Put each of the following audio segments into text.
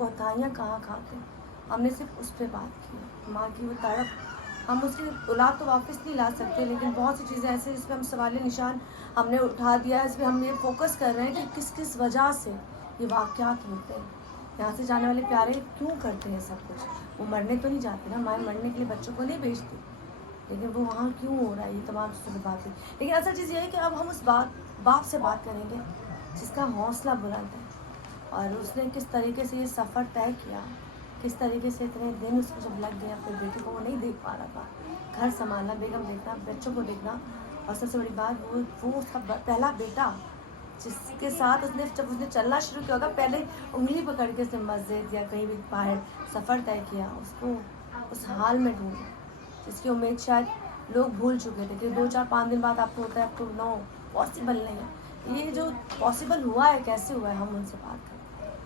कोताहियाँ कहाँ खाते हैं, हमने सिर्फ उस पर बात की। माँ की वो तड़प, हम उसकी औलाद तो वापस नहीं ला सकते, लेकिन बहुत सी चीज़ें ऐसे जिस पर हम सवालिया निशान हमने उठा दिया है। इस पर हम ये फोकस कर रहे हैं कि किस किस वजह से ये वाक़यात होते हैं। यहाँ से जाने वाले प्यारे क्यों करते हैं सब कुछ? वो मरने तो नहीं जाते ना, माँ मरने के लिए बच्चों को नहीं भेजती, लेकिन वो वहाँ क्यों हो रहा है, ये तमाम चीज़ें बातें। लेकिन असल चीज़ ये है कि अब हम उस बाप से बात करेंगे जिसका हौसला बुलंद है, और उसने किस तरीके से ये सफ़र तय किया, किस तरीके से इतने दिन उसको जब लग गए अपने बेटे को, वो नहीं देख पा रहा था, घर संभालना, बेगम देखना, बच्चों को देखना, और सबसे बड़ी बात वो उसका पहला बेटा जिसके साथ जब उसने चलना शुरू किया होगा, पहले उंगली पकड़ के उसने मस्जिद या कहीं भी बाहर सफ़र तय किया, उसको उस हाल में ढूंढा जिसकी उम्मीद शायद लोग भूल चुके थे कि 2-4-5 दिन बाद आपको होता है, आपको नो पॉसिबल नहीं है। ये जो पॉसिबल हुआ है, कैसे हुआ है, हम उनसे बात करते हैं।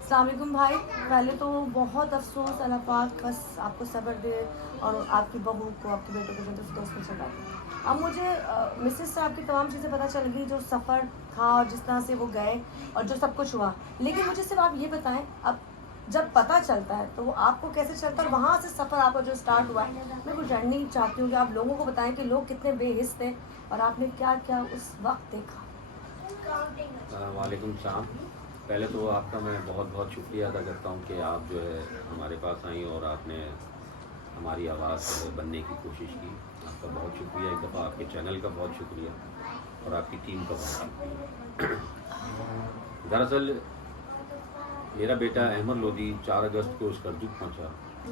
अस्सलाम वालेकुम भाई, पहले तो बहुत अफसोस, अल्लाह पाक बस आपको सब्र दे और आपकी बहू को, आपके बेटे को जल्द फिरदौस में चला दे। अब मुझे मिसेस साहब की तमाम चीज़ें पता चल गई, जो सफ़र था और जिस तरह से वो गए और जो सब कुछ हुआ, लेकिन मुझे सिर्फ आप ये बताएं, अब जब पता चलता है तो वो आपको कैसे चलता है, और वहाँ से सफ़र आपका जो स्टार्ट हुआ है, मैं कुछ जाननी चाहती हूँ कि आप लोगों को बताएं कि लोग कितने बेहिस थे और आपने क्या क्या उस वक्त देखा। वालेकुम सलाम। पहले तो आपका मैं बहुत बहुत शुक्रिया अदा करता हूँ कि आप जो है हमारे पास आई और आपने हमारी आवाज़ बनने की कोशिश की। आपका बहुत शुक्रिया, एक दफ़ा आपके चैनल का बहुत शुक्रिया और आपकी टीम का बहुत शुक्रिया। दरअसल मेरा बेटा अहमद लोधी 4 अगस्त को करजू पहुँचा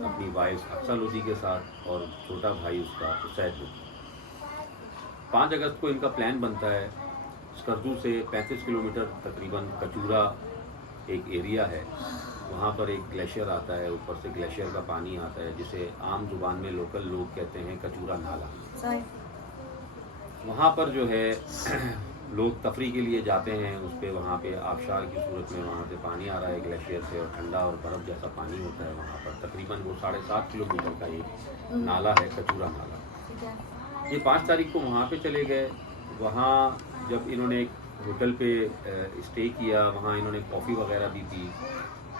अपनी वाइफ अक्सा लोधी के साथ और छोटा भाई उसका उसैद लोधी। 5 अगस्त को इनका प्लान बनता है, करजू से 35 किलोमीटर तकरीबन कचूरा एक एरिया है, वहाँ पर एक ग्लेशियर आता है, ऊपर से ग्लेशियर का पानी आता है जिसे आम जुबान में लोकल लोग कहते हैं कचूरा नाला। वहाँ पर जो है लोग तफरी के लिए जाते हैं, उस पर वहाँ पे आबशार की सूरत में वहाँ से पानी आ रहा है ग्लेशियर से, और ठंडा और बर्फ़ जैसा पानी होता है वहाँ पर। तकरीबन वो 7.5 किलोमीटर का एक नाला है, कचूरा नाला। ये 5 तारीख को वहाँ पे चले गए। वहाँ जब इन्होंने एक होटल पे स्टे किया, वहाँ इन्होंने कॉफ़ी वगैरह भी पी,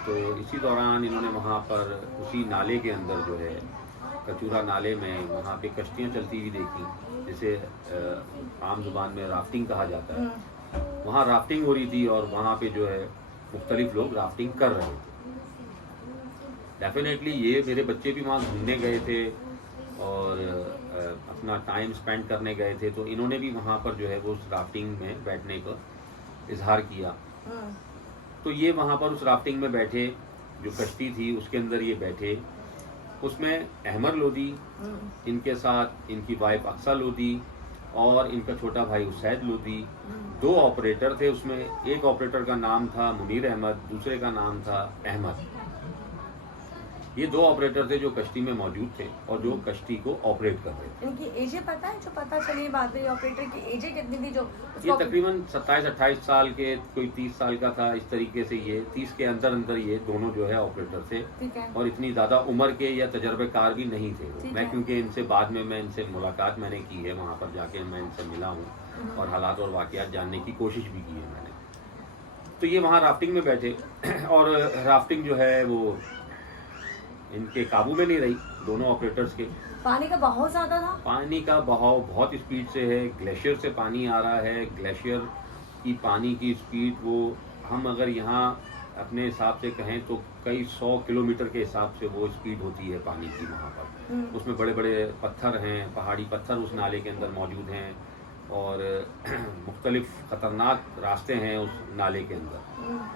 तो इसी दौरान इन्होंने वहाँ पर उसी नाले के अंदर जो है कचूरा नाले में वहाँ पे कश्तियाँ चलती हुई देखी, जिसे आम जुबान में राफ्टिंग कहा जाता है। वहाँ राफ्टिंग हो रही थी और वहाँ पे जो है मुख्तलिफ लोग राफ्टिंग कर रहे थे। डेफिनेटली ये मेरे बच्चे भी वहाँ घूमने गए थे और अपना टाइम स्पेंड करने गए थे, तो इन्होंने भी वहाँ पर जो है वो उस राफ्टिंग में बैठने का इजहार किया। तो ये वहाँ पर उस राफ्टिंग में बैठे, जो कश्ती थी उसके अंदर ये बैठे। उसमें अहमद लोधी, इनके साथ इनकी वाइफ अक्सा लोधी और इनका छोटा भाई उसैद लोधी, 2 ऑपरेटर थे उसमें। एक ऑपरेटर का नाम था मुनीर अहमद, दूसरे का नाम था अहमद। ये 2 ऑपरेटर थे जो कश्ती में मौजूद थे और जो कश्ती को ऑपरेट कर रहे थे। इनकी एजें पता है, जो पता चली बात में ऑपरेटर की एजें कितनी थी? जो ये तकरीबन 27-28 साल के, कोई 30 साल का था, इस तरीके से ये 30 के अंदर अंदर ये दोनों जो है ऑपरेटर थे, और इतनी ज़्यादा उम्र के या तजर्बेकार भी नहीं थे। मैं क्योंकि इनसे बाद में मैं इनसे मुलाकात मैंने की है, वहाँ पर जाके मैं इनसे मिला हूँ और हालात और वाक़यात जानने की कोशिश भी की है मैंने। तो ये वहाँ राफ्टिंग में बैठे और राफ्टिंग जो है वो इनके काबू में नहीं रही, दोनों ऑपरेटर्स के। पानी का बहाव ज़्यादा था, पानी का बहाव बहुत स्पीड से है, ग्लेशियर से पानी आ रहा है। ग्लेशियर की पानी की स्पीड वो हम अगर यहाँ अपने हिसाब से कहें तो कई 100 किलोमीटर के हिसाब से वो स्पीड होती है पानी की वहाँ पर। उसमें बड़े बड़े पत्थर हैं, पहाड़ी पत्थर उस नाले के अंदर मौजूद हैं और मुख्तलिफ ख़तरनाक रास्ते हैं उस नाले के अंदर।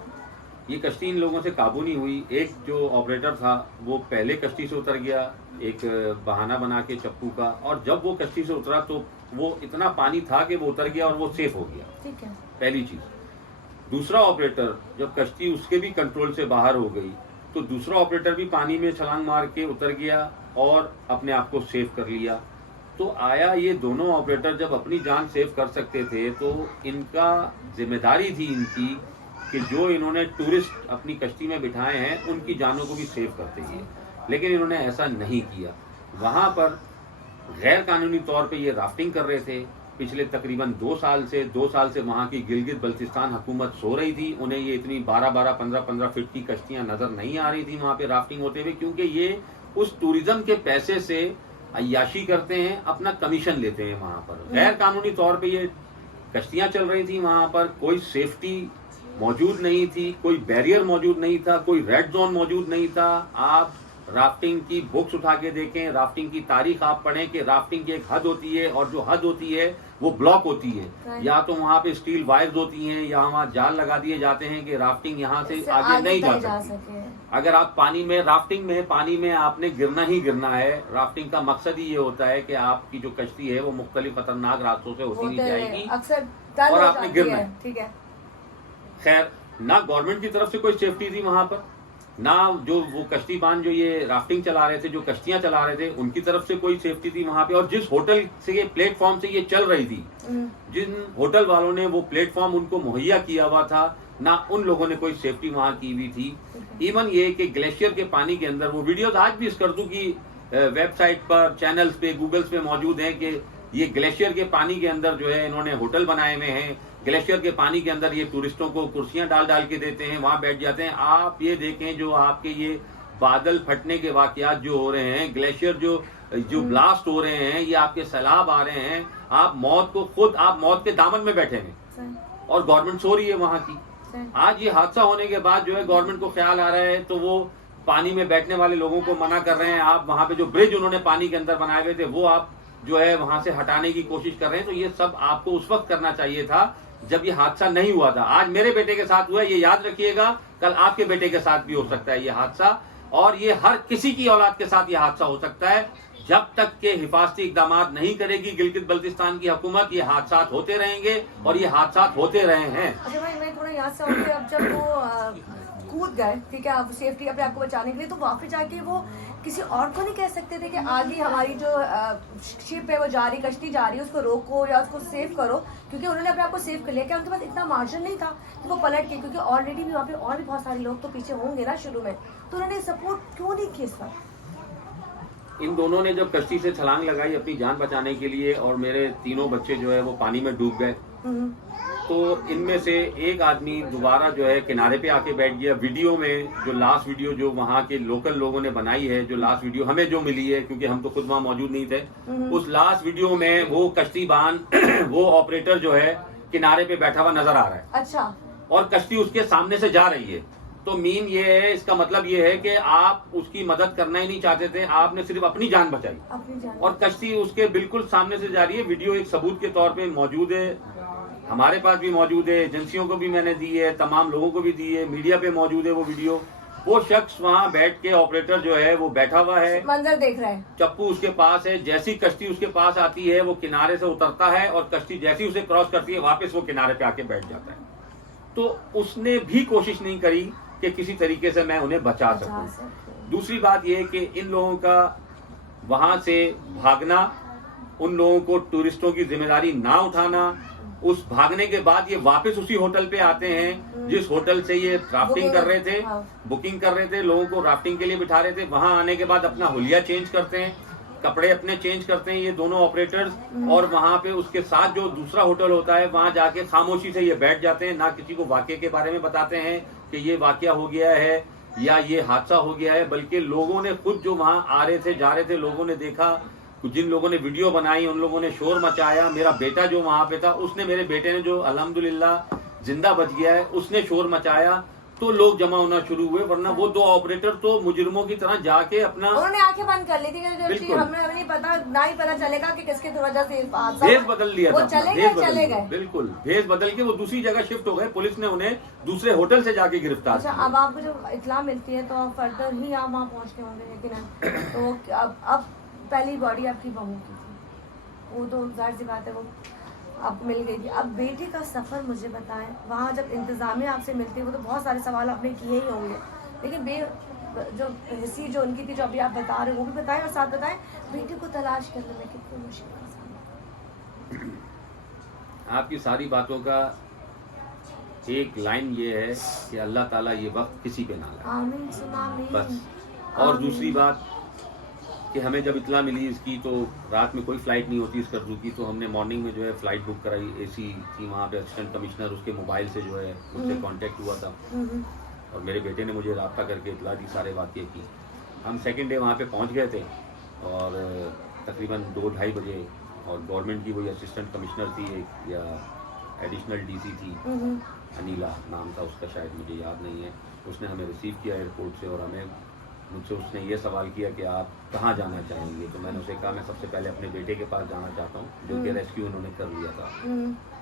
ये कश्ती इन लोगों से काबू नहीं हुई। एक जो ऑपरेटर था वो पहले कश्ती से उतर गया, एक बहाना बना के चप्पू का, और जब वो कश्ती से उतरा तो वो इतना पानी था कि वो उतर गया और वो सेफ हो गया। ठीक है, पहली चीज़। दूसरा ऑपरेटर, जब कश्ती उसके भी कंट्रोल से बाहर हो गई तो दूसरा ऑपरेटर भी पानी में छलांग मार के उतर गया और अपने आप को सेफ कर लिया। तो आया ये दोनों ऑपरेटर जब अपनी जान सेफ कर सकते थे तो इनका जिम्मेदारी थी इनकी कि जो इन्होंने टूरिस्ट अपनी कश्ती में बिठाए हैं उनकी जानों को भी सेव करते हैं, लेकिन इन्होंने ऐसा नहीं किया। वहाँ पर गैर कानूनी तौर पे ये राफ्टिंग कर रहे थे पिछले तकरीबन 2 साल से वहाँ की गिलगित बल्तिस्तान हुकूमत सो रही थी। उन्हें ये इतनी 12-12, 15-15 फीट की कश्तियाँ नज़र नहीं आ रही थी वहाँ पे राफ्टिंग होते हुए, क्योंकि ये उस टूरिज्म के पैसे से अय्याशी करते हैं, अपना कमीशन लेते हैं वहाँ पर। गैर कानूनी तौर पे ये कश्तियाँ चल रही थी वहाँ पर, कोई सेफ्टी मौजूद नहीं थी, कोई बैरियर मौजूद नहीं था, कोई रेड जोन मौजूद नहीं था। आप राफ्टिंग की बुक्स उठा के देखें, राफ्टिंग की तारीख आप पढ़ें कि राफ्टिंग की एक हद होती है और जो हद होती है वो ब्लॉक होती है, या तो वहाँ पे स्टील वायर्स होती हैं या वहाँ जाल लगा दिए जाते हैं कि राफ्टिंग यहाँ से आगे नहीं जा सकती। अगर आप पानी में राफ्टिंग में पानी में आपने गिरना ही गिरना है। राफ्टिंग का मकसद ही ये होता है कि आपकी जो कश्ती है वो मुख्तलिफ खतरनाक रास्तों से होती नहीं जाएगी और आपने गिरना है। ठीक है। खैर, ना गवर्नमेंट की तरफ से कोई सेफ्टी थी वहां पर, ना जो वो कश्तीबान जो ये राफ्टिंग चला रहे थे, जो कश्तियां चला रहे थे, उनकी तरफ से कोई सेफ्टी थी वहां पे। और जिस होटल से ये प्लेटफॉर्म से ये चल रही थी, जिन होटल वालों ने वो प्लेटफॉर्म उनको मुहैया किया हुआ था, ना उन लोगों ने कोई सेफ्टी वहां की हुई थी। इवन ये कि ग्लेशियर के पानी के अंदर वो वीडियोज आज भी स्कर्दू की वेबसाइट पर, चैनल्स पे, गूगल्स पे मौजूद हैं कि ये ग्लेशियर के पानी के अंदर जो है इन्होंने होटल बनाए हुए हैं। ग्लेशियर के पानी के अंदर ये टूरिस्टों को कुर्सियां डाल डाल के देते हैं, वहां बैठ जाते हैं। आप ये देखें जो आपके ये बादल फटने के वाकयात जो हो रहे हैं, ग्लेशियर जो ब्लास्ट हो रहे हैं, ये आपके सैलाब आ रहे हैं, आप मौत के दामन में बैठे हैं और गवर्नमेंट सो रही है वहां की। आज ये हादसा होने के बाद जो है गवर्नमेंट को ख्याल आ रहा है तो वो पानी में बैठने वाले लोगों को मना कर रहे हैं। आप वहां पे जो ब्रिज उन्होंने पानी के अंदर बनाए हुए थे वो आप जो है वहां से हटाने की कोशिश कर रहे हैं। तो ये सब आपको उस वक्त करना चाहिए था जब ये हादसा नहीं हुआ था। आज मेरे बेटे के साथ हुआ है, ये याद रखिएगा, कल आपके बेटे के साथ भी हो सकता है ये हादसा, और ये हर किसी की औलाद के साथ ये हादसा हो सकता है। जब तक के हिफाजती इकदाम नहीं करेगी गिलगित बल्तिस्तान की हुकूमत, ये हादसा होते रहेंगे और ये हादसा होते रहे हैं। अच्छा भाई, मैं थोड़ा यहाँ से अब जब वो कूद गए, ठीक है, अब सेफ्टी अपने आप को बचाने के लिए, तो वापस जाके वो किसी और को नहीं कह सकते थे कि आगे हमारी जो शिप है वो जा रही, कश्ती जा रही है, उसको रोको या उसको सेव करो, क्योंकि उन्होंने अपने आप को सेव कर लिया। क्या उनके पास इतना मार्जिन नहीं था कि वो पलट के, क्योंकि ऑलरेडी भी वहाँ पे और भी बहुत सारे लोग तो पीछे होंगे ना शुरू में, तो उन्होंने सपोर्ट क्यों नहीं किया इस वक्त? इन दोनों ने जब कश्ती से छलांग लगाई अपनी जान बचाने के लिए और मेरे तीनों बच्चे जो है वो पानी में डूब गए, तो इनमें से एक आदमी दोबारा जो है किनारे पे आके बैठ गया। वीडियो में जो लास्ट वीडियो जो वहाँ के लोकल लोगों ने बनाई है, जो लास्ट वीडियो हमें जो मिली है, क्योंकि हम तो खुद वहाँ मौजूद नहीं थे, उस लास्ट वीडियो में वो कश्तीबान वो ऑपरेटर जो है किनारे पे बैठा हुआ नजर आ रहा है। अच्छा। और कश्ती उसके सामने से जा रही है। तो मीन ये है, इसका मतलब ये है कि आप उसकी मदद करना ही नहीं चाहते थे, आपने सिर्फ अपनी जान बचाई और कश्ती उसके बिल्कुल सामने से जा रही है। वीडियो एक सबूत के तौर पे मौजूद है, हमारे पास भी मौजूद है, एजेंसियों को भी मैंने दी है, तमाम लोगों को भी दी है, मीडिया पे मौजूद है वो वीडियो। वो शख्स वहाँ बैठ के, ऑपरेटर जो है वो बैठा हुआ है, मंजर देख रहा है, चप्पू उसके पास है। जैसी कश्ती उसके पास आती है वो किनारे से उतरता है और कश्ती जैसी उसे क्रॉस करती है वापस वो किनारे पे आके बैठ जाता है। तो उसने भी कोशिश नहीं करी कि किसी तरीके से मैं उन्हें बचा सकूं। दूसरी बात यह है कि इन लोगों का वहां से भागना, उन लोगों को टूरिस्टों की जिम्मेदारी ना उठाना, उस भागने के बाद ये वापस उसी होटल पे आते हैं जिस होटल से ये राफ्टिंग कर रहे थे, बुकिंग कर रहे थे, लोगों को राफ्टिंग के लिए बिठा रहे थे। वहां आने के बाद अपना हुलिया चेंज करते हैं, कपड़े अपने चेंज करते हैं ये दोनों ऑपरेटर्स, और वहां पे उसके साथ जो दूसरा होटल होता है वहां जाके खामोशी से ये बैठ जाते हैं, ना किसी को वाकये के बारे में बताते हैं कि ये वाकया हो गया है या ये हादसा हो गया है, बल्कि लोगों ने खुद जो वहां आ रहे थे, जा रहे थे, लोगों ने देखा, जिन लोगों ने वीडियो बनाई उन लोगों ने शोर मचाया। मेरा बेटा जो वहां पे था, उसने, मेरे बेटे ने जो अल्हम्दुलिल्लाह जिंदा बच गया है, उसने शोर मचाया तो लोग जमा होना शुरू हुए, वरना वो दो ऑपरेटर तो मुजरिमों की तरह जाके अपना, उन्होंने आंखें बंद कर ली थी कि हमें नहीं पता, ना ही पता चलेगा कि किसके वजह से भेस बदल लिया था, चले गए, बिल्कुल भेस बदल के वो दूसरी जगह शिफ्ट हो गए। पुलिस ने उन्हें दूसरे होटल से जाके गिरफ्तार किया। अब आपको जो इत्तला मिलती है तो फर्दर ही आप वहाँ पहुँचते होंगे, लेकिन तो अब पहली बॉडी आपकी बहू की थी, वो तो जाहिर सी बात है वो आपको मिल गई थी। अब बेटे का सफ़र मुझे बताएं, वहाँ जब इंतज़ामिया आपसे मिलती है वो तो बहुत सारे सवाल आपने किए ही होंगे, लेकिन जो हिस्सी जो उनकी थी, जो अभी आप बता रहे हो वो भी बताएं, और साथ बताएं बेटे को तलाश करने में कितनी मुश्किल का सामना। आपकी सारी बातों का एक लाइन ये है कि अल्लाह ताला ये वक्त किसी पे ना लाए, आमीन सुना आमीन। बस। और दूसरी बात, कि हमें जब इतला मिली इसकी तो रात में कोई फ़्लाइट नहीं होती इस कर्जू की, तो हमने मॉर्निंग में जो है फ़्लाइट बुक कराई, एसी थी वहाँ पे, असिस्टेंट कमिश्नर उसके मोबाइल से जो है उससे कांटेक्ट हुआ था और मेरे बेटे ने मुझे रब्ता करके इतला दी सारे वाक़ये की। हम सेकंड डे वहाँ पे पहुँच गए थे और तकरीबन 2-2:30 बजे, और गवर्नमेंट की वही असिस्टेंट कमिश्नर थी एक, या एडिशनल डीसी थी, अनीला नाम था उसका, शायद मुझे याद नहीं है। उसने हमें रिसीव किया एयरपोर्ट से और मुझसे उसने ये सवाल किया कि आप कहाँ जाना चाहेंगे। तो मैंने उसे कहा मैं सबसे पहले अपने बेटे के पास जाना चाहता हूँ, जो कि रेस्क्यू उन्होंने कर लिया था।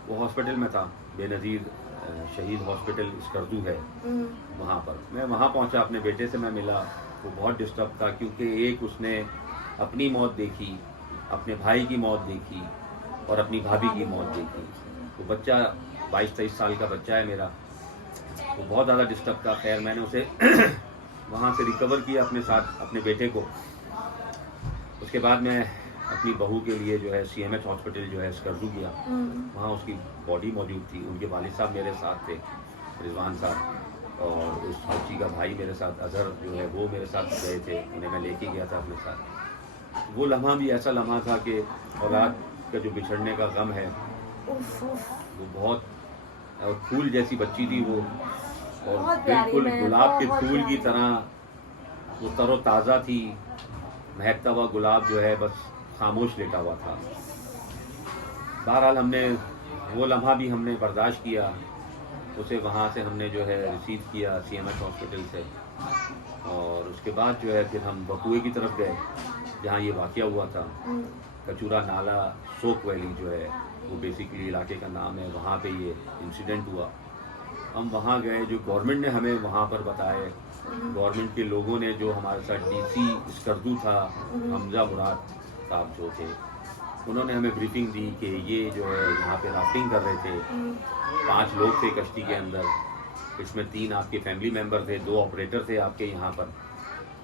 वो हॉस्पिटल में था, बेनज़ीर शहीद हॉस्पिटल स्कर्दू है वहाँ पर। मैं वहाँ पहुँचा, अपने बेटे से मैं मिला। वो बहुत डिस्टर्ब था क्योंकि एक उसने अपनी मौत देखी, अपने भाई की मौत देखी और अपनी भाभी की मौत देखी। तो बच्चा 22-23 साल का बच्चा है मेरा, वो बहुत ज़्यादा डिस्टर्ब था। खैर मैंने उसे वहाँ से रिकवर किया अपने साथ, अपने बेटे को। उसके बाद मैं अपनी बहू के लिए जो है CMH हॉस्पिटल जो है स्कर्दू गया। वहाँ उसकी बॉडी मौजूद थी, उनके वालिद साहब मेरे साथ थे, रिजवान साहब, और उस बच्ची का भाई मेरे साथ, अजहर जो है वो मेरे साथ गए थे, उन्हें मैं लेके गया था अपने साथ। वो लम्हा भी ऐसा लम्हा था कि औलाद का जो बिछड़ने का गम है वो बहुत, और फूल जैसी बच्ची थी वो, और बिल्कुल गुलाब के फूल की तरह वो तरोताज़ा थी, महकता हुआ गुलाब जो है बस खामोश लेटा हुआ था। बहरहाल हमने वो लम्हा भी हमने बर्दाश्त किया, उसे वहाँ से हमने जो है रिसीव किया CMH हॉस्पिटल से, और उसके बाद जो है फिर हम बकुए की तरफ गए जहाँ ये वाक़या हुआ था। कचूरा नाला सोक वैली जो है वो बेसिकली इलाके का नाम है, वहाँ पे ये इंसिडेंट हुआ। हम वहाँ गए, जो गवर्नमेंट ने हमें वहाँ पर बताए, गवर्नमेंट के लोगों ने, जो हमारे साथ DC स्कर्दू था हमजा मुराद साहब जो थे, उन्होंने हमें ब्रीफिंग दी कि ये जो है यहाँ पे राफ्टिंग कर रहे थे, 5 लोग थे कश्ती के अंदर, इसमें 3 आपके फैमिली मेम्बर थे, 2 ऑपरेटर थे आपके यहाँ पर,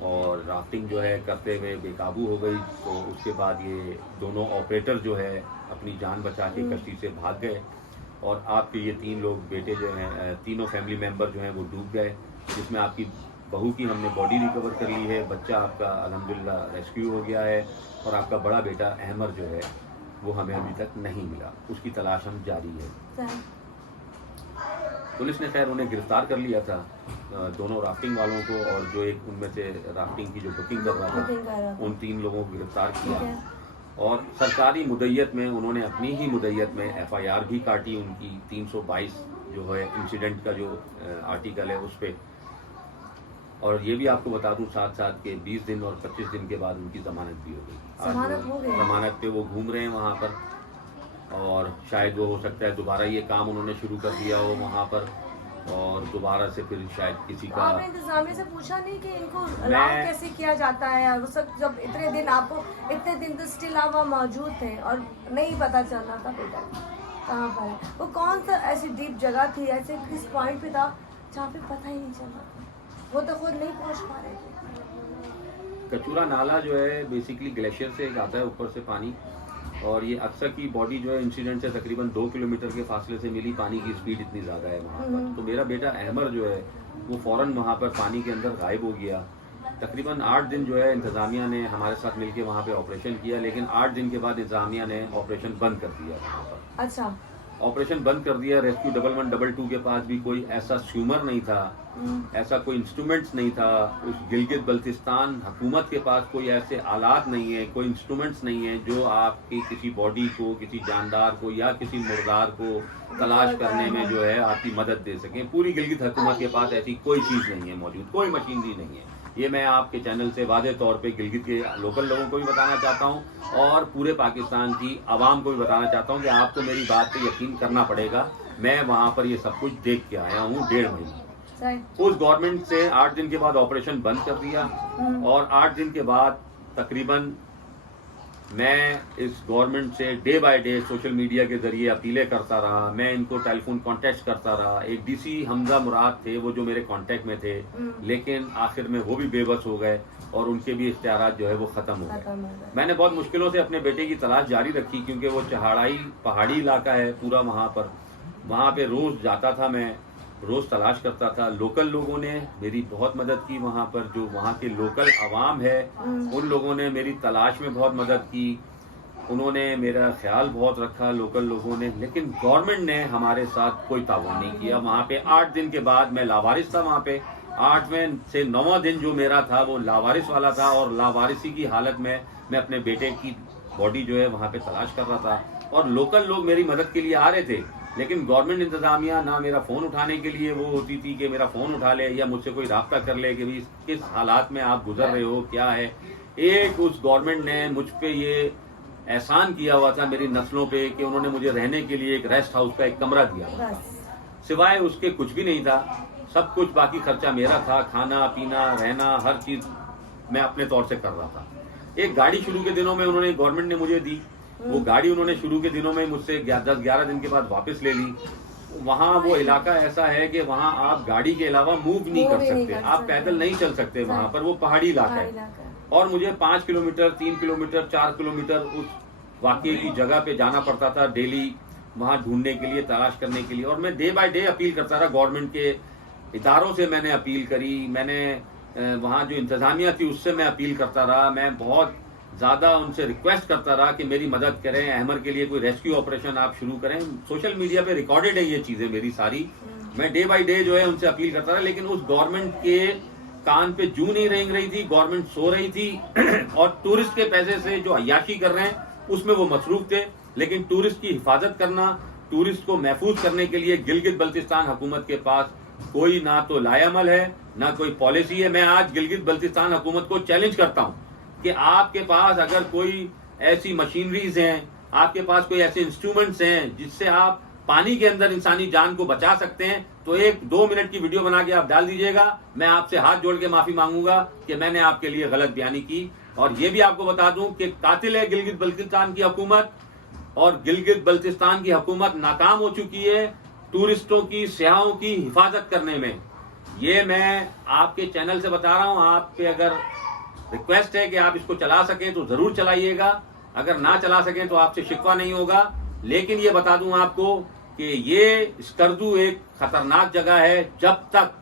और राफ्टिंग जो है करते हुए बेकाबू हो गई। तो उसके बाद ये दोनों ऑपरेटर जो है अपनी जान बचा के कश्ती से भाग गए, और आपके ये 3 लोग बेटे जो हैं, तीनों फैमिली मेम्बर जो हैं वो डूब गए, जिसमें आपकी बहू की हमने बॉडी रिकवर कर ली है, बच्चा आपका अल्हम्दुलिल्लाह रेस्क्यू हो गया है, और आपका बड़ा बेटा अहमर जो है वो हमें अभी तक नहीं मिला, उसकी तलाश हम जारी है। पुलिस ने खैर उन्हें गिरफ्तार कर लिया था, दोनों राफ्टिंग वालों को, और जो एक उनमें से राफ्टिंग की जो बुकिंग कर रहा था, उन 3 लोगों को गिरफ्तार किया, और सरकारी मुद्दत में उन्होंने अपनी ही मुद्दत में FIR भी काटी उनकी 322 जो है इंसिडेंट का जो आर्टिकल है उस पर। और ये भी आपको बता दूं साथ साथ के 20 दिन और 25 दिन के बाद उनकी ज़मानत भी हो गई। ज़मानत पे वो घूम रहे हैं वहाँ पर, और शायद वो हो सकता है दोबारा ये काम उन्होंने शुरू कर दिया हो वहाँ पर, और दोबारा से फिर शायद किसी का। आपने इंतजामिया से पूछा नहीं कि इनको अलाउ कैसे किया जाता है? वो सब जब इतने दिन आपको, इतने दिन तो स्टिल आप वहाँ मौजूद थे और नहीं पता चल रहा था बेटा कहाँ पर है। वो कौन सा ऐसी डीप जगह थी, ऐसे किस पॉइंट पे था जहाँ पे पता ही नहीं चल रहा था? वो तो खुद नहीं पहुँच पा रहे थे। कचूरा नाला जो है बेसिकली ग्लेशियर से आता है ऊपर से पानी, और ये अक्सर की बॉडी जो है इंसिडेंट से तकरीबन 2 किलोमीटर के फासले से मिली। पानी की स्पीड इतनी ज़्यादा है वहाँ पर। तो मेरा बेटा अहमर जो है वो फ़ौरन वहाँ पर पानी के अंदर गायब हो गया। तकरीबन 8 दिन जो है इंतज़ामिया ने हमारे साथ मिलके वहाँ पे ऑपरेशन किया, लेकिन 8 दिन के बाद इंतज़ामिया ने ऑपरेशन बंद कर दिया वहाँ पर। अच्छा, ऑपरेशन बंद कर दिया। रेस्क्यू 1112 के पास भी कोई ऐसा स्यूमर नहीं था, ऐसा कोई इंस्ट्रूमेंट्स नहीं था। उस गिलगित बल्तिस्तान हुकूमत के पास कोई ऐसे आलात नहीं है, कोई इंस्ट्रूमेंट्स नहीं है जो आपकी किसी बॉडी को, किसी जानदार को या किसी मुर्दार को तलाश करने में जो है आपकी मदद दे सकें। पूरी गिलगित हुकूमत के पास ऐसी कोई चीज़ नहीं है मौजूद, कोई मशीनरी नहीं है। ये मैं आपके चैनल से वादे तौर पे गिलगित के लोकल लोगों को भी बताना चाहता हूँ और पूरे पाकिस्तान की आवाम को भी बताना चाहता हूँ कि आपको मेरी बात पे यकीन करना पड़ेगा। मैं वहाँ पर ये सब कुछ देख के आया हूँ 1.5 महीने। उस गवर्नमेंट से 8 दिन के बाद ऑपरेशन बंद कर दिया, और 8 दिन के बाद तकरीबन मैं इस गवर्नमेंट से day by day social media के जरिए अपीलें करता रहा, मैं इनको टेलीफोन कॉन्टेक्ट करता रहा। एक DC हमजा मुराद थे वो जो मेरे कांटेक्ट में थे, लेकिन आखिर में वो भी बेबस हो गए और उनके भी इख्तियारात जो है वो ख़त्म हो गए। मैंने बहुत मुश्किलों से अपने बेटे की तलाश जारी रखी, क्योंकि वो चढ़ाई पहाड़ी इलाका है पूरा। वहाँ पे रोज़ जाता था मैं, रोज़ तलाश करता था। लोकल लोगों ने मेरी बहुत मदद की, वहाँ पर जो वहाँ के लोकल आवाम है उन लोगों ने मेरी तलाश में बहुत मदद की, उन्होंने मेरा ख्याल बहुत रखा लोकल लोगों ने। लेकिन गवर्नमेंट ने हमारे साथ कोई ताउन नहीं किया। वहाँ पे 8 दिन के बाद मैं लावारिस था, वहाँ पे 8वें से 9वां दिन जो मेरा था वो लावारिस वाला था, और लावारिसी की हालत में मैं अपने बेटे की बॉडी जो है वहाँ पे तलाश कर रहा था। और लोकल लोग मेरी मदद के लिए आ रहे थे, लेकिन गवर्नमेंट इंतजामिया ना मेरा फ़ोन उठाने के लिए वो होती थी कि मेरा फ़ोन उठा ले या मुझसे कोई राब्ता कर ले कि भाई किस हालात में आप गुजर रहे हो, क्या है। एक उस गवर्नमेंट ने मुझ पे ये एहसान किया हुआ था मेरी नस्लों पे कि उन्होंने मुझे रहने के लिए एक रेस्ट हाउस का एक कमरा दिया हुआ था, सिवाय उसके कुछ भी नहीं था। सब कुछ बाकी खर्चा मेरा था, खाना पीना रहना हर चीज़ मैं अपने तौर से कर रहा था। एक गाड़ी शुरू के दिनों में उन्होंने गवर्नमेंट ने मुझे दी, वो गाड़ी उन्होंने शुरू के दिनों में मुझसे 10-11 दिन के बाद वापस ले ली। वहाँ वो इलाका ऐसा है कि वहाँ आप गाड़ी के अलावा मूव नहीं कर सकते, आप पैदल नहीं चल सकते वहाँ पर, वो पहाड़ी इलाका है। और मुझे 5 किलोमीटर 3 किलोमीटर 4 किलोमीटर उस वाकई की जगह पे जाना पड़ता था डेली, वहाँ ढूंढने के लिए, तलाश करने के लिए। और मैं डे बाय डे अपील करता रहा, गवर्नमेंट के इदारों से मैंने अपील करी, मैंने वहाँ जो इंतज़ामिया थी उससे मैं अपील करता रहा, मैं बहुत ज़्यादा उनसे रिक्वेस्ट करता रहा कि मेरी मदद करें, अहमर के लिए कोई रेस्क्यू ऑपरेशन आप शुरू करें। सोशल मीडिया पे रिकॉर्डेड है ये चीज़ें मेरी सारी, मैं डे बाय डे जो है उनसे अपील करता रहा। लेकिन उस गवर्नमेंट के कान पे जूं नहीं रेंग रही थी, गवर्नमेंट सो रही थी और टूरिस्ट के पैसे से जो अय्याशी कर रहे हैं उसमें वो मसरूफ थे। लेकिन टूरिस्ट की हिफाजत करना, टूरिस्ट को महफूज करने के लिए गिलगित बल्तिस्तान हुकूमत के पास कोई ना तो लाएअमल है ना कोई पॉलिसी है। मैं आज गिलगित बल्तिस्तान हुकूमत को चैलेंज करता हूँ कि आपके पास अगर कोई ऐसी मशीनरीज हैं, आपके पास कोई ऐसे इंस्ट्रूमेंट्स हैं जिससे आप पानी के अंदर इंसानी जान को बचा सकते हैं, तो 1-2 मिनट की वीडियो बना के आप डाल दीजिएगा। मैं आपसे हाथ जोड़ के माफी मांगूंगा कि मैंने आपके लिए गलत बयानी की। और ये भी आपको बता दूं कि कातिल है गिलगित बल्तिस्तान की हुकूमत, और गिलगित बल्तिस्तान की हुकूमत नाकाम हो चुकी है टूरिस्टों की, सयाहों की हिफाजत करने में। ये मैं आपके चैनल से बता रहा हूँ। आप पे अगर रिक्वेस्ट है कि आप इसको चला सकें तो जरूर चलाइएगा, अगर ना चला सकें तो आपसे शिकवा नहीं होगा। लेकिन ये बता दूं आपको कि ये स्कर्दू एक खतरनाक जगह है जब तक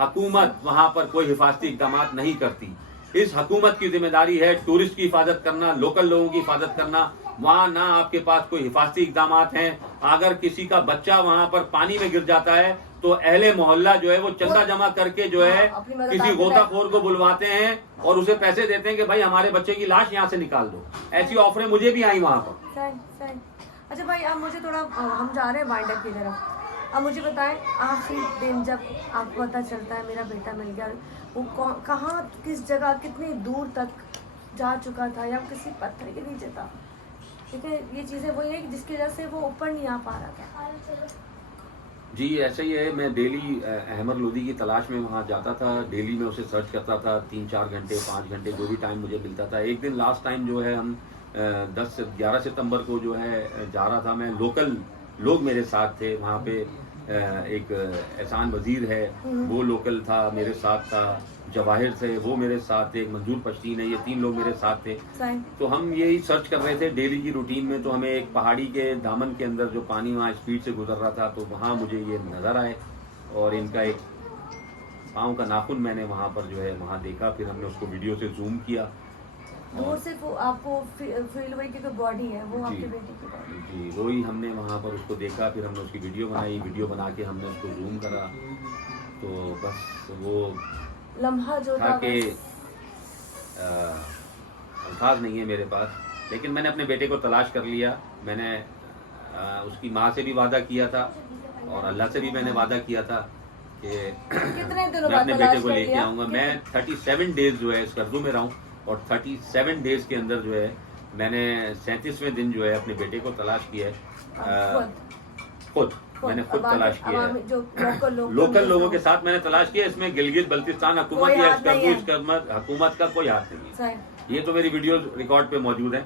हुकूमत वहां पर कोई हिफाजती इकदाम नहीं करती। इस हुकूमत की जिम्मेदारी है टूरिस्ट की हिफाजत करना, लोकल लोगों की हिफाजत करना। वहां ना आपके पास कोई हिफाजती इकदाम हैं, अगर किसी का बच्चा वहां पर पानी में गिर जाता है तो अहले मोहल्ला जो है वो चंदा जमा करके जो है किसी गोताखोर को बुलवाते हैं और उसे पैसे देते हैं कि भाई हमारे बच्चे की लाश यहाँ से निकाल दो। ऐसी ऑफरें मुझे भी आई वहां पर। अच्छा भाई, अब मुझे थोड़ा, हम जा रहे हैं वाइंड अप की तरफ। अब मुझे बताएं, आखिरी दिन जब आपको पता चलता है मेरा बेटा मिल गया, वो कहाँ, किस जगह, कितनी दूर तक जा चुका था, या किसी पत्थर के नीचे था? ठीक है, ये चीज़ें वही है जिसकी वजह से वो ऊपर नहीं आ पा रहा था। जी ऐसा ही है, मैं डेली अहमर लोधी की तलाश में वहाँ जाता था, डेली मैं उसे सर्च करता था, 3-4 घंटे 5 घंटे जो भी टाइम मुझे मिलता था। एक दिन लास्ट टाइम जो है हम 10-11 सितंबर को जो है जा रहा था मैं, लोकल लोग मेरे साथ थे वहाँ पे। एक एहसान वजीर है वो लोकल था मेरे साथ था, जवाहिर थे वो मेरे साथ थे, मंजूर पश्तीन है, ये 3 लोग मेरे साथ थे। तो हम यही सर्च कर रहे थे डेली की रूटीन में। तो हमें एक पहाड़ी के दामन के अंदर जो पानी वहाँ स्पीड से गुजर रहा था, तो वहाँ मुझे ये नज़र आए और इनका एक पाँव का नाखून मैंने वहाँ पर जो है वहाँ देखा। फिर हमने उसको वीडियो से जूम किया। वो सिर्फ आपको फील हुई कि बॉडी है वो आपके बेटे की बॉडी। जी वही हमने वहाँ पर उसको देखा, फिर हमने उसकी वीडियो बनाई, वीडियो बना के हमने उसको जूम करा। तो बस वो लम्हा जो था कि अल्फाज नहीं है मेरे पास, लेकिन मैंने अपने बेटे को तलाश कर लिया। मैंने उसकी माँ से भी वादा किया था और अल्लाह से भी मैंने वादा किया था कि कितने दिनों मैं अपने बेटे को लेके आऊँगा। मैं 37 डेज जो है स्कर्दू में रहा हूँ और 37 डेज के अंदर जो है मैंने 37वें दिन जो है अपने बेटे को तलाश किया है। खुद मैंने खुद तलाश किया है, जो लोकल लोगों के साथ मैंने तलाश किया। इसमें गिलगित बल्तिस्तान हुकूमत या हुकूमत का कोई हाथ नहीं है। ये तो मेरी वीडियो रिकॉर्ड पे मौजूद है,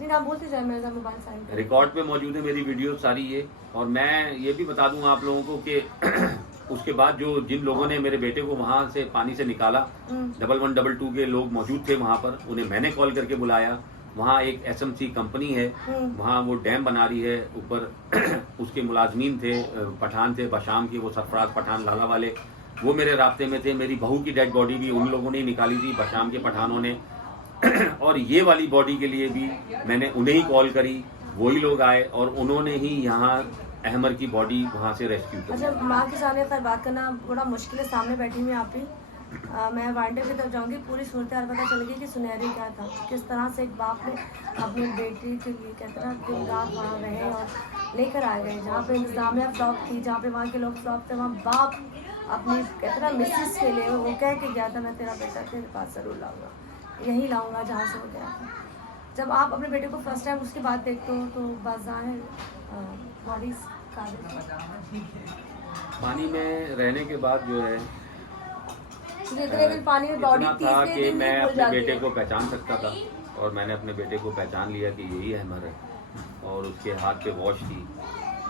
बोलते जाए, मेरा मोबाइल साइड रिकॉर्ड पे मौजूद है मेरी वीडियो सारी ये। और मैं ये भी बता दूं आप लोगों को कि उसके बाद जो जिन लोगों ने मेरे बेटे को वहाँ से पानी से निकाला, 1122 के लोग मौजूद थे वहाँ पर, उन्हें मैंने कॉल करके बुलाया। वहाँ एक SMC कंपनी है, वहाँ वो डैम बना रही है ऊपर। उसके मुलाजमीन थे, पठान थे बशाम के, वो सरफराज पठान लाला वाले, वो मेरे रास्ते में थे। मेरी बहू की डेड बॉडी भी उन लोगों ने निकाली थी, बशाम के पठानों ने। और ये वाली बॉडी के लिए भी मैंने उन्हें ही कॉल करी, वही लोग आए और उन्होंने ही यहाँ अहमर की बॉडी वहाँ से रेस्क्यू की। अच्छा, माँ के सामने खैर बात करना बड़ा मुश्किल है, सामने बैठी हुई आप ही। मैं वांडे की तरफ जाऊँगी, पूरी सूरत हाल पता चलेगी कि सुनहरी क्या था, किस तरह से एक बाप ने अपनी बेटी के लिए कहते ना दिन रात वहाँ रहे और लेकर आ गए। जहाँ पे इंतजामिया फ्लॉप थी, जहाँ पे वहाँ के लोग फ्लॉप थे, वहाँ बाप अपनी कहते ना मिसेस के लिए वो कह के गया था, मैं तेरा बेटा तेरे पास ज़रूर लाऊंगा, यही लाऊंगा जहाँ से वो गया था। जब आप अपने बेटे को फर्स्ट टाइम उसके बाद देखते हो तो बाज़ाहिर बॉडी पानी में रहने के बाद जो है जितने दिन पानी में बॉडी इतना था कि मैं अपने बेटे को पहचान सकता था, और मैंने अपने बेटे को पहचान लिया कि यही अहमर है। और उसके हाथ पे वॉच थी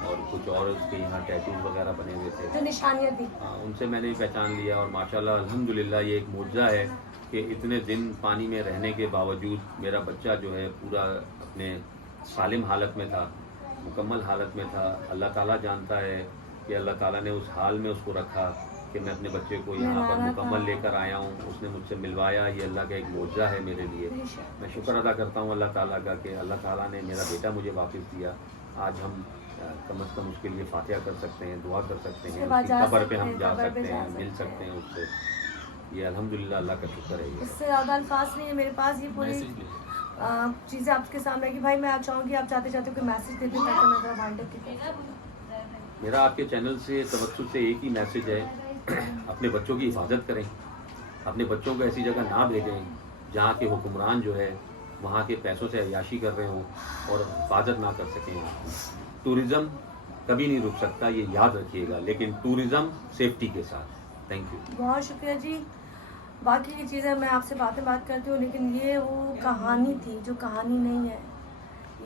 और कुछ और उसके यहाँ टैटूज वगैरह बने हुए थे, जो निशानियाँ थी, उनसे मैंने भी पहचान लिया। और माशाल्लाह अल्हम्दुलिल्लाह ये एक मुआज़ा है कि इतने दिन पानी में रहने के बावजूद मेरा बच्चा जो है पूरा अपने सालिम हालत में था, मुकम्मल हालत में था। अल्लाह ताला जानता है कि अल्लाह ताला ने उस हाल में उसको रखा कि मैं अपने बच्चे को यहाँ पर मुकम्मल लेकर आया हूँ, उसने मुझसे मिलवाया। ये अल्लाह का एक मुआज़ा है मेरे लिए। मैं शुक्र अदा करता हूँ अल्लाह ताला का कि अल्लाह ताला ने मेरा बेटा मुझे वापस दिया। आज हम कम अज़ कम उसके लिए फातिहा कर सकते हैं, दुआ कर सकते हैं, उसकी कब्र पे हम जा सकते हैं, मिल सकते हैं उससे। ये अल्हम्दुलिल्लाह अल्लाह का शुक्र है। इससे ज़्यादा अल्फाज नहीं है मेरे पास। ये पूरी चीज़ें आपके सामने कि भाई मैं आप चाहूँगी आप चाहते चाहते कोई मैसेज दे दें ताकि मैं ज़रा वांडे की। मेरा आपके चैनल से तवज्जुह से एक ही मैसेज है, अपने बच्चों की हिफाजत करें, अपने बच्चों को ऐसी जगह ना भेजें जहाँ के हुक्मरान जो है वहाँ के पैसों से अय्याशी कर रहे हों और हिफाजत ना कर सकें। टूरिज़्म कभी नहीं रुक सकता, ये याद रखिएगा, लेकिन टूरिज़्म सेफ्टी के साथ। थैंक यू, बहुत शुक्रिया जी। बाकी की चीज़ें मैं आपसे बात करती हूँ, लेकिन ये वो कहानी थी जो कहानी नहीं है,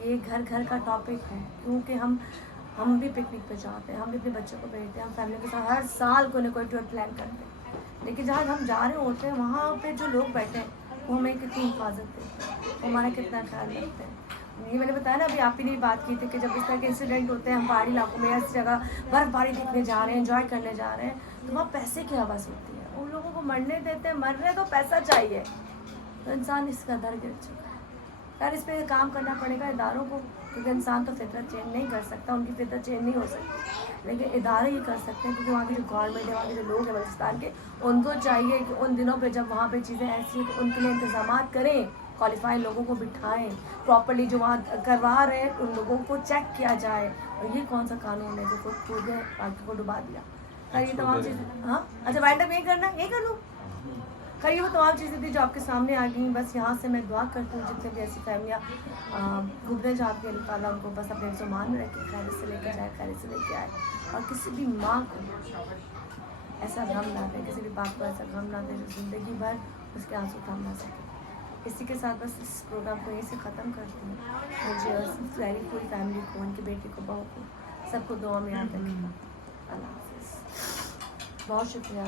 ये घर घर का टॉपिक है। क्योंकि हम भी पिकनिक पे जाते हैं, हम भी अपने बच्चों को भेजते हैं, हम फैमिली के साथ हर साल कोई ना कोई टूर प्लान करते हैं, लेकिन जहाँ हम जा रहे होते हैं वहाँ पे जो लोग बैठे हैं वो हमें कितनी हिफाजत देते हैं, वो हमारा कितना ख्याल रखते हैं। ये मैंने बताया ना, अभी आप ही ने बात की थी कि जब इस तरह के इंसिडेंट होते हैं, हम पहाड़ी इलाकों में ऐसी जगह बर्फ़बारी देखने जा रहे हैं, एंजॉय करने जा रहे हैं, तो वहाँ पैसे की आवाज़ होती है। उन लोगों को मरने देते हैं, मर रहे तो पैसा चाहिए, तो इंसान इस कदर गिर चुका है। यार इस पर काम करना पड़ेगा इदारों को, क्योंकि इंसान तो फितरत चेंज नहीं कर सकता, उनकी फितरत चेंज नहीं हो सकती, लेकिन इदारे ये कर सकते हैं। क्योंकि वहाँ की जो गवर्नमेंट है, वहाँ के जो लोग हैं बलूचिस्तान के, उनको चाहिए कि उन दिनों पे जब वहाँ पे चीज़ें ऐसी हैं तो उनके लिए इंतजाम करें, क्वालिफाइड लोगों को बिठाएं, प्रॉपर्ली जो वहाँ करवा रहे हैं उन लोगों को चेक किया जाए। और ये कौन सा कानून है जो खुद कूदे बाकी को डुबा दिया। खैर ये तमाम चीज़ें, हाँ अच्छा वाइंड अप यही करना, यही कर लूँ। खैर ये वो तमाम चीज़ें थी जो आपके सामने आ गई। बस यहाँ से मैं दुआ करती हूँ जितने भी ऐसी फैमिलियाँ घूमने जाती हैं, अल्लाह ताला उनको बस अपने ज़ुबान में रखे, खैर से लेकर जाए, खैर से लेके आए, और किसी भी माँ को ऐसा गम ना दे, किसी भी बाप को ऐसा गम ना दे जो ज़िंदगी भर उसके आंसू थम ना सके। इसी के साथ बस इस प्रोग्राम को यहीं से ख़त्म करती हूँ। मुझे और सारी पूरी फैमिली को, उनकी बेटी को, बहू को, सबको दुआ में याद रखिएगा। अल्लाह हाफ़िज़। बहुत शुक्रिया।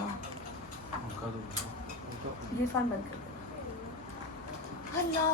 ये फ़ोन बंद कर दो। अल्लाह।